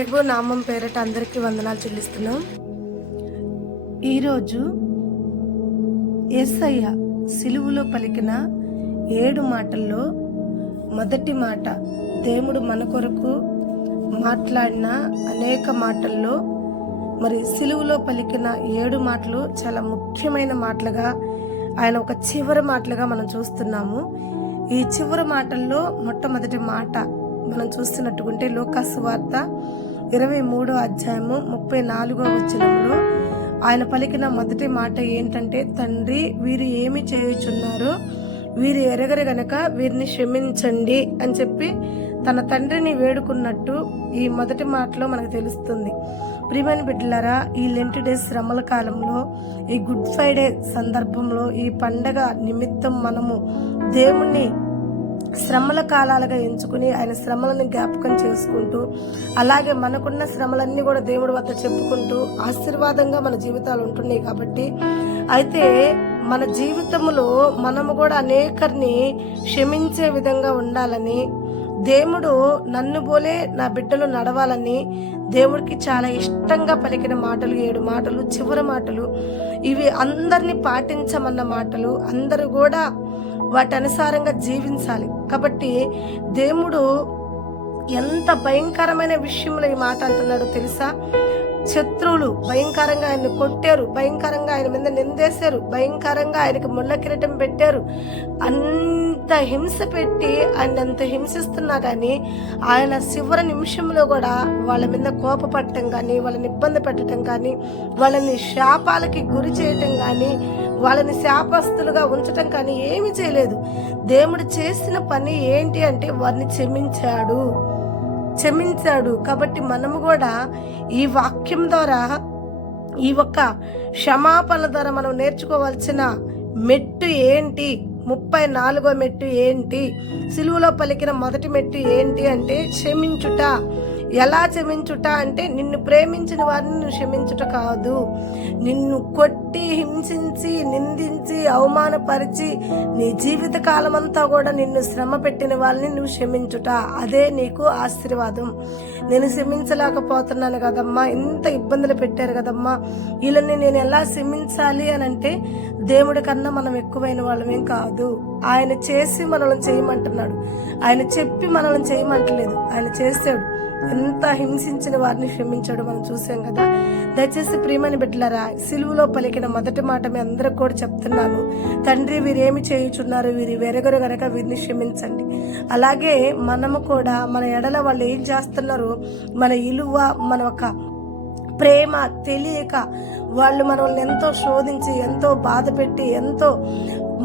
ప్రభు నామం పేరట అందరికీ వందనాలు చెల్లిస్తున్నాం. ఈరోజు యేసయ్య సిలువలో పలికిన 7 మాటల్లో మొదటి మాట, దేవుడు మన కొరకు మాట్లాడిన అనేక మాటల్లో మరి సిలువలో పలికిన 7 మాటలు చాలా ముఖ్యమైన మాటలుగా, ఆయన ఒక చివరి మాటలుగా మనం చూస్తున్నాము. ఈ చివరి మాటల్లో మొట్టమొదటి మాట మనం చూస్తున్నట్టుకుంటే లోకాసు వార్త 23వ అధ్యాయము 34వ వచనంలో ఆయన పలికిన మొదటి మాట ఏంటంటే, తండ్రి వీరు ఏమి చేయుచున్నారో వీరు ఎరగరు గనక వీరిని క్షమించండి అని చెప్పి తన తండ్రిని వేడుకున్నట్టు ఈ మొదటి మాటలో మనకు తెలుస్తుంది. ప్రియమైన బిడ్డలారా, ఈ లెంట్ డేస్ శ్రమల కాలంలో, ఈ గుడ్ ఫ్రైడే సందర్భంలో, ఈ పండగ నిమిత్తం మనము దేవుణ్ణి శ్రమల కాలాలుగా ఎంచుకుని ఆయన శ్రమలను జ్ఞాపకం చేసుకుంటూ, అలాగే మనకున్న శ్రమలన్నీ కూడా దేవుడి వద్ద చెప్పుకుంటూ ఆశీర్వాదంగా మన జీవితాలు ఉంటున్నాయి. కాబట్టి అయితే మన జీవితంలో మనము కూడా అనేకరిని క్షమించే విధంగా ఉండాలని, దేవుడు నన్ను పోలే నా బిడ్డలు నడవాలని దేవుడికి చాలా ఇష్టంగా పలికిన మాటలు 7 మాటలు, చివరి మాటలు ఇవి. అందరినీ పాటించమన్న మాటలు, అందరూ కూడా వాటి అనుసారంగా జీవించాలి. కాబట్టి దేవుడు ఎంత భయంకరమైన విషయంలో ఈ మాట అంటున్నాడో తెలుసా? శత్రువులు భయంకరంగా ఆయన్ని కొట్టారు, భయంకరంగా ఆయన మీద నిందేశారు, భయంకరంగా ఆయనకి ముళ్ళ కిరీటం పెట్టారు, అంత హింస పెట్టి ఆయన అంత హింసిస్తున్నా కానీ ఆయన చివరి నిమిషంలో కూడా వాళ్ళ మీద కోపపడటం కానీ, వాళ్ళని ఇబ్బంది పెట్టడం కానీ, వాళ్ళని శాపాలకి గురి చేయటం కానీ, వాళ్ళని శాపస్తులుగా ఉంచటం కానీ ఏమీ చేయలేదు. దేవుడు చేసిన పని ఏంటి అంటే వారిని క్షమించాడు. కాబట్టి మనము కూడా ఈ వాక్యం ద్వారా, ఈ ఒక్క క్షమాపణ ద్వారా మనం నేర్చుకోవాల్సిన మెట్టు ఏంటి, 34వ మెట్టు ఏంటి, సిలువలో పలికిన మొదటి మెట్టు ఏంటి అంటే క్షమించుట. ఎలా క్షమించుట అంటే, నిన్ను ప్రేమించిన వారిని నువ్వు క్షమించుట కాదు, నిన్ను కొట్టి హింసించి నిందించి అవమానపరిచి నీ జీవిత కాలం అంతా కూడా నిన్ను శ్రమ పెట్టిన వాళ్ళని నువ్వు క్షమించుట. అదే నీకు ఆశీర్వాదం. నేను క్షమించలేకపోతున్నాను కదమ్మా, ఇంత ఇబ్బందులు పెట్టారు కదమ్మా, వీళ్ళని నేను ఎలా క్షమించాలి అని అంటే, దేవుడి కన్నా మనం ఎక్కువైన వాళ్ళమేం కాదు. ఆయన చేసి మనల్ని చేయమంటున్నాడు, ఆయన చెప్పి మనల్ని చేయమంటలేదు, ఆయన చేశాడు. ఎంత హింసించిన వారిని క్షమించాడు మనం చూసాం కదా. దయచేసి ప్రియమైన బిడ్డలారా, సిలువలో పలికిన మొదటి మాట మీ అందరికి కూడా చెప్తున్నాను, తండ్రి వీరేమి చేయుచున్నారు వీరి వెరగరు గనక వీరిని క్షమించండి. అలాగే మనము కూడా మన ఎడల వాళ్ళు ఏం చేస్తున్నారో, మన ఇలువ, మన ఒక ప్రేమ తెలియక వాళ్ళు మనల్ని ఎంతో శోధించి, ఎంతో బాధ పెట్టి, ఎంతో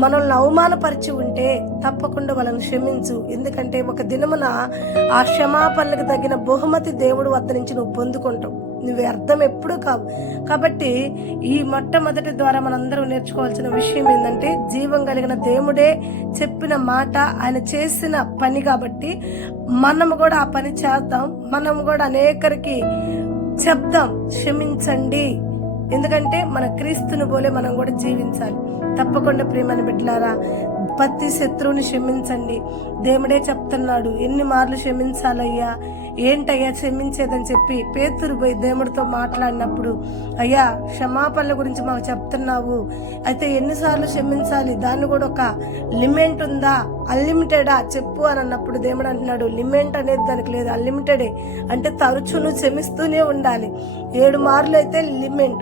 మనల్ని అవమానపరిచి ఉంటే తప్పకుండా వాళ్ళని క్షమించు. ఎందుకంటే ఒక దినమున ఆ క్షమాపణలకు తగిన బహుమతి దేవుడు వద్ద నుంచి నువ్వు పొందుకుంటావు. నువ్వు అర్థం ఎప్పుడూ కావు. కాబట్టి ఈ మొట్టమొదటి ద్వారా మనందరం నేర్చుకోవాల్సిన విషయం ఏంటంటే, జీవం కలిగిన దేవుడే చెప్పిన మాట, ఆయన చేసిన పని. కాబట్టి మనము కూడా ఆ పని చేద్దాం. మనము కూడా అనేకరికి చెప్దాం, క్షమించండి. ఎందుకంటే మన క్రీస్తుని పోలే మనం కూడా జీవించాలి. తప్పకుండా ప్రియమైన బిడ్డలారా, ప్రతి శత్రువుని క్షమించండి. దేవుడే చెప్తున్నాడు, ఎన్ని మార్లు క్షమించాలయ్యా, ఏంటయ్యా క్షమించేదని చెప్పి పేతురు పోయి దేవుడితో మాట్లాడినప్పుడు, అయ్యా క్షమాపణల గురించి మాకు చెప్తున్నావు, అయితే ఎన్నిసార్లు క్షమించాలి, దాన్ని కూడా ఒక లిమిట్ ఉందా, అన్లిమిటెడా చెప్పు అని అన్నప్పుడు దేవుడు అంటున్నాడు, లిమిట్ అనేది దానికి లేదు, అన్లిమిటెడే. అంటే తరచు నువ్వు క్షమిస్తూనే ఉండాలి. 7 మార్లు అయితే లిమిట్,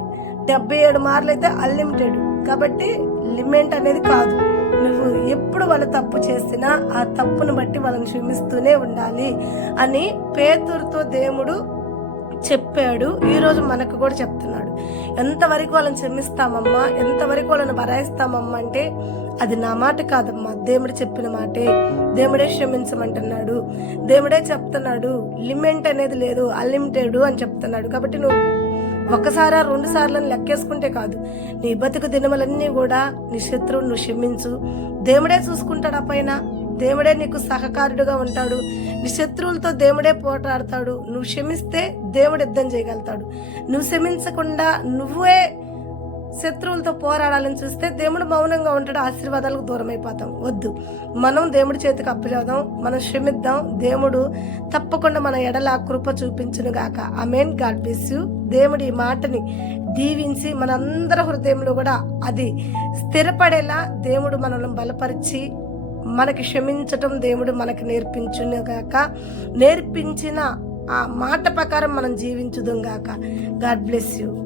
77 మార్లు అయితే అన్లిమిటెడ్. కాబట్టి లిమిట్ అనేది కాదు. నువ్వు ఎప్పుడు వాళ్ళు తప్పు చేసినా ఆ తప్పును బట్టి వాళ్ళని క్షమిస్తూనే ఉండాలి అని పేతురుతో దేవుడు చెప్పాడు. ఈరోజు మనకు కూడా చెప్తున్నాడు. ఎంతవరకు వాళ్ళని క్షమిస్తామమ్మా, ఎంతవరకు వాళ్ళని భరాయిస్తామమ్మా అంటే, అది నా మాట కాదమ్మా, దేవుడు చెప్పిన మాటే. దేవుడే క్షమించమంటున్నాడు, దేవుడే చెప్తున్నాడు. లిమిట్ అనేది లేదు, అన్లిమిటెడ్ అని చెప్తున్నాడు. కాబట్టి నువ్వు ఒక్కసారా 2 సార్లను లెక్కేసుకుంటే కాదు, నీ బతుకు దినములన్నీ కూడా నీ శత్రువును నువ్వు క్షమించు. దేవుడే చూసుకుంటాడు, ఆ పైన దేవుడే నీకు సహకారుడుగా ఉంటాడు. నీ శత్రువులతో దేవుడే పోరాడతాడు. నువ్వు క్షమిస్తే దేవుడు యుద్ధం చేయగలుగుతాడు. నువ్వు క్షమించకుండా నువ్వే శత్రువులతో పోరాడాలని చూస్తే దేవుడు మౌనంగా ఉంటాడు, ఆశీర్వాదాలకు దూరం అయిపోతాం. వద్దు, మనం దేవుడి చేతికి అప్పచేద్దాం, మనం క్షమిద్దాం. దేవుడు తప్పకుండా మన ఎడల కృప చూపించును గాక. ఆమేన్. God bless you. దేవుడి ఈ మాటని దీవించి మనందరి హృదయంలో కూడా అది స్థిరపడేలా దేవుడు మనల్ని బలపరిచి మనకి క్షమించటం దేవుడు మనకి నేర్పించును గాక. నేర్పించిన ఆ మాట ప్రకారం మనం జీవించుదుం గాక. God bless you.